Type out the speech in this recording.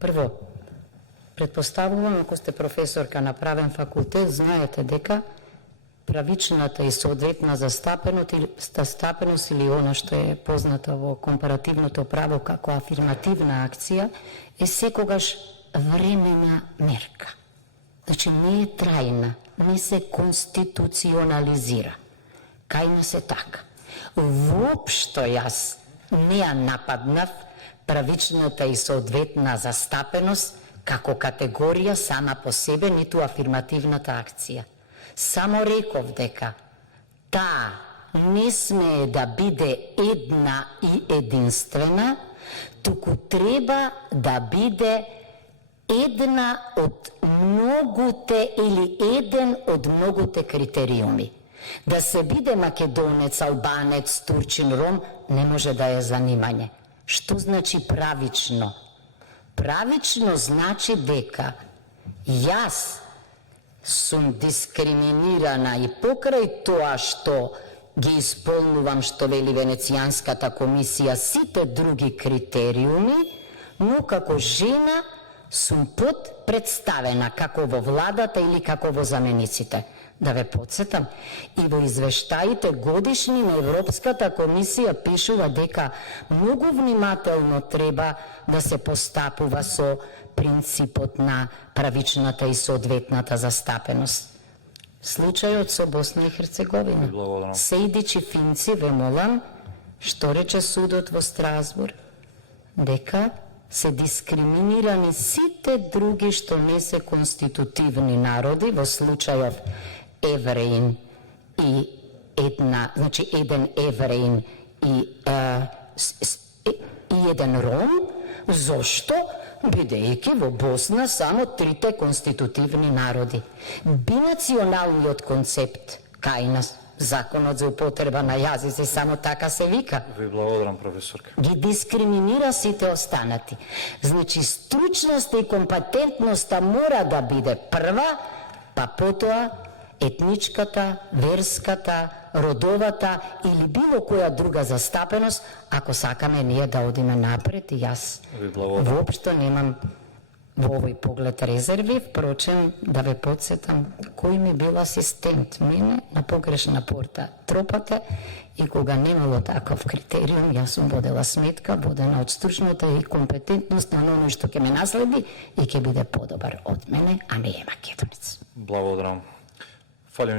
Прво, предпоставувам, ако сте професорка на правен факултет, знаете дека правичната и соодветна застапеност или она што е позната во компаративното право како афирмативна акција е секогаш времена мерка. Значи не е трајна, не се конституционализира. Кај нас е така. Воопшто јас не ја нападнав правичната и соодветна застапеност како категорија сама по себе, ниту афирмативната акција. Само реков дека таа не смее да биде една и единствена, туку треба да биде една од многуте или еден од многуте критериуми. Да се биде македонец, албанец, турчин, ром, не може да е занимање. Што значи правично? Правично значи дека јас сум дискриминирана и покрај тоа што ги исполнувам, што вели Венецијанската комисија, сите други критериуми, но како жена сум подпредставена како во владата или како во замениците. Да ве подсетам, и во извештаите годишни на Европската комисија пишува дека многу внимателно треба да се постапува со принципот на правичната и соодветната застапеност. Случајот со Босна и Херцеговина. Сејдичи Финци, ве молам, што рече судот во Страсбург? Дека се дискриминирани сите други што не се конститутивни народи, во случајов Евреин и една, значи еден Евреин и еден Ром. Зошто? Бидејќи во Босна само трите конститутивни народи. Бинационалниот концепт кај нас, законот за употреба на јазици, само така се вика. Ви благодарам, професорка. Ги дискриминира сите останати. Значи, стручноста и компетентноста мора да биде прва, па потоа етничката, верската, родовата или било која друга застапеност, ако сакаме ние да одиме напред. И јас воопшто немам во овој поглед резерви, впрочем, да ве подсетам, кој ми бил асистент мене на погрешна порта тропате, и кога немало таков критериум, јас сум водела сметка, водена од стручната и компетентност на оној што ќе ме наследи и ќе биде подобар од мене, а не е македонец. Благодарам.